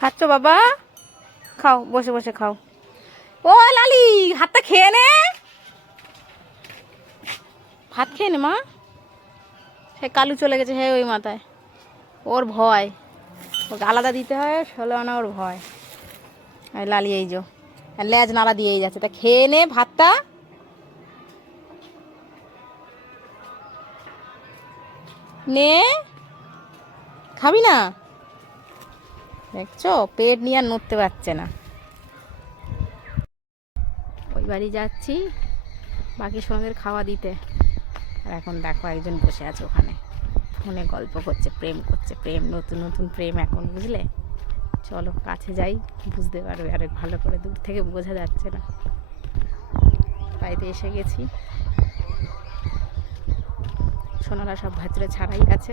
খাচ্ছ বাবা? খাও, বসে বসে খাও। ও লালি, হাতটা খেয়ে নে। ভাত খেয়ে নে মা। সে কালু চলে গেছে হ্যাঁ ওই মাথায়। ওর ভয়। ওকে আলাদা দিতে হয়, ষোলো আনা ওর ভয়। আর লালি, এই যো। লেজ নাড়া দিয়েই যাচ্ছে। তা খেয়ে নে ভাতটা। নে। খাবি না? দেখছ? পেট নিয়ে আর নড়তে পারছে না। ওই বাড়ি যাচ্ছি, বাকি সঙ্গের খাওয়া দিতে। আর এখন দেখো একজন বসে আছে ওখানে। ফোনে গল্প করছে, প্রেম করছে, প্রেম, নতুন নতুন প্রেম এখন, বুঝলে? চলো, কাছে যাই, বুঝতে পারবে আরেক ভালো করে দূর থেকে বোঝা যাচ্ছে না। বাড়িতে এসে গেছি। সোনারা সব ভাজরে ছাড়াই আছে।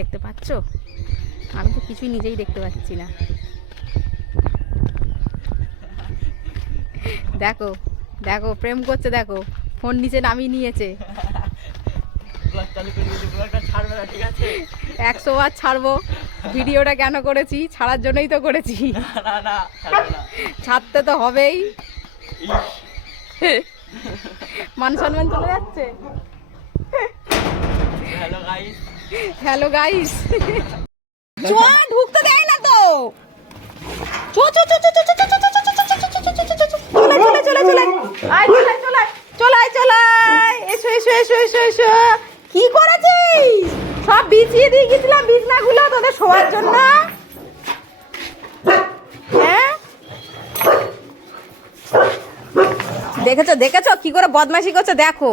দেখতে পাচ্ছো? আমি তো কিছুই নিজেই দেখতে পাচ্ছি না। দেখো দেখো প্রেম করছে দেখো। ফোন নিচে নামিয়ে নিয়েছে। একশো বার ছাড়বো। ভিডিওটা কেন করেছি? ছাড়ার জন্যই তো করেছি। ছাড়তে তো হবেই। মান সম্মান চলে যাচ্ছে। হ্যালো গাইস হ্যালো গাইস চো ঢুকতে দেয় না তো চো চো চো চো চো চো চো চো চো চো চো চো চো চো চো চো চো চলে চলে চলে চলে আয় চলে চলে চলে চলে এসো এসো এসো এসো এসো কি করেছিস সব বিছিয়ে দিয়ে গেছিলাম বিছনাগুলো তোদের শোয়ার জন্য হ্যাঁ দেখেছ দেখেছ কি করে বদমাশি করছ দেখো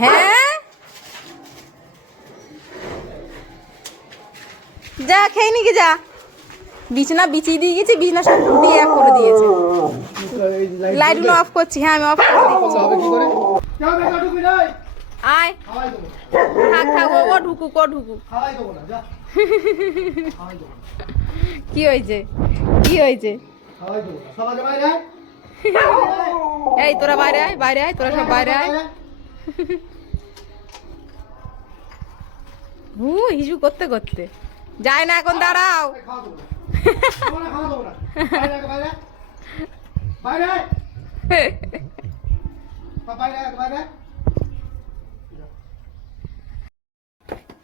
হ্যাঁ? যা খেয়ে নিকে যা। বিছনা বিছিয়ে দিয়ে গেছি বিছনা সব ফুটিয়ে এক করে দিয়েছে। লাইটগুলো অফ করছি হ্যাঁ আমি অফ করে দিচ্ছি। আয়। থাক থাক ও ঢুকুক ও ঢুকুক। কি হয়েছে? কি হয়েছে? এই তোরা বাইরে আয় বাইরে আয় তোরা সব বাইরে আয়। হু হিসু করতে করতে। যায় না এখন দাঁড়াও।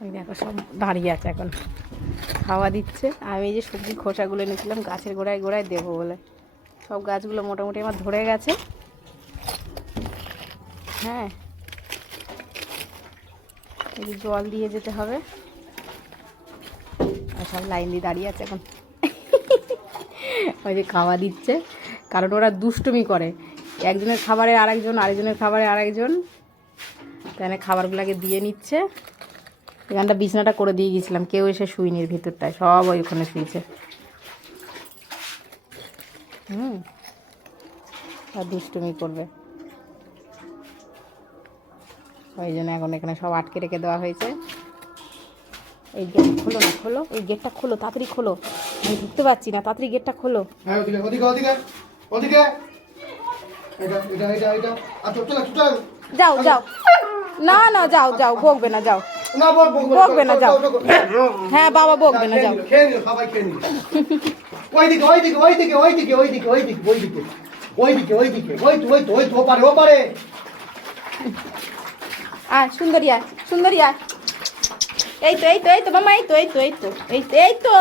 ওই দেখো সব দাঁড়িয়ে আছে এখন। খাওয়া দিচ্ছে। আমি এই যে সবজি খোসাগুলো এনেছিলাম গাছের গোড়ায় গোড়ায় দেবো বলে। সব গাছগুলো মোটামুটি আমার ধরে গেছে। হ্যাঁ। এই যে জল দিয়ে যেতে হবে। আর সব লাইন দিয়ে দাঁড়িয়ে আছে এখন। ওই যে খাওয়া দিচ্ছে। কারণ ওরা দুষ্টুমি করে। একজনের খাবারে আরেকজন, আরেকজনের খাবারে আরেকজন। তাহলে খাবারগুলোকে দিয়ে নিচ্ছে। এখানটা বিছনাটা করে দিয়ে গেছিলাম। কেউ এসে শুইনি ভিতরটায়। সব ওই ওখানে শুয়েছে হুম। আর দুষ্টুমি করবে। ওই জন্য এখন এখানে সব আটকে রেখে দেওয়া হয়েছে। এই গেট খোলো না খোলো। এই গেটটা খোলো তাড়াতাড়ি খোলো। আমি ঢুকতে পারছি না তাড়াতাড়ি গেটটা খোলো। যাও যাও। না না যাও যাও বকবে না যাও। বকবে না, যাও। হ্যাঁ বাবা বকবে না যাও। ওইদিকে ওইদিকে ওইদিকে ওইদিকে ওইদিকে ওইদিকে ওইদিকে ওইদিকে ওইদিকে ওই তো ওই তো ওই তো ও পারে ও পারে আয় সুন্দরী আয় সুন্দরী আয় এই তো এই তো এই তো মামা এই তো এই তো এই তো এই তো এই তো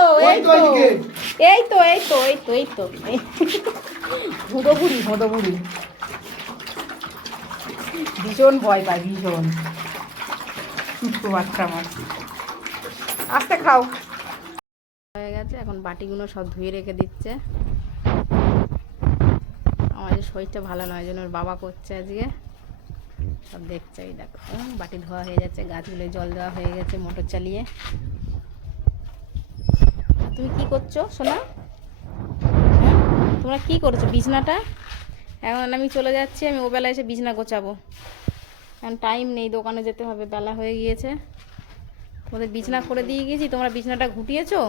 এই তো এই তো এই তো এই তো এই তো হুদো বুড়ি হুদো ভীষণ ভয় পায় ভীষণ ছোট্ট বাচ্চা আমার আস্তে খাও হয়ে গেছে এখন বাটিগুলো সব ধুয়ে রেখে দিচ্ছে আমার যে শরীরটা ভালো নয় জন্য ওর বাবা করছে আজকে সব দেখছে দেখো। বাটি ধোয়া হয়ে যাচ্ছে গাছগুলো জল দেওয়া হয়ে গেছে মোটর চালিয়ে। তুমি কি করছ, সোনা? হ্যাঁ? তোমরা কি করছ, বিছনাটা? এখন আমি চলে যাচ্ছি, আমি ও বেলা এসে বিছনা গোছাবো। এখন টাইম নেই, দোকানে যেতে হবে, বেলা হয়ে গিয়েছে। তোমাদের বিছনা করে দিয়ে গেছি, তোমরা বিছনাটা ঘুটিয়েছো?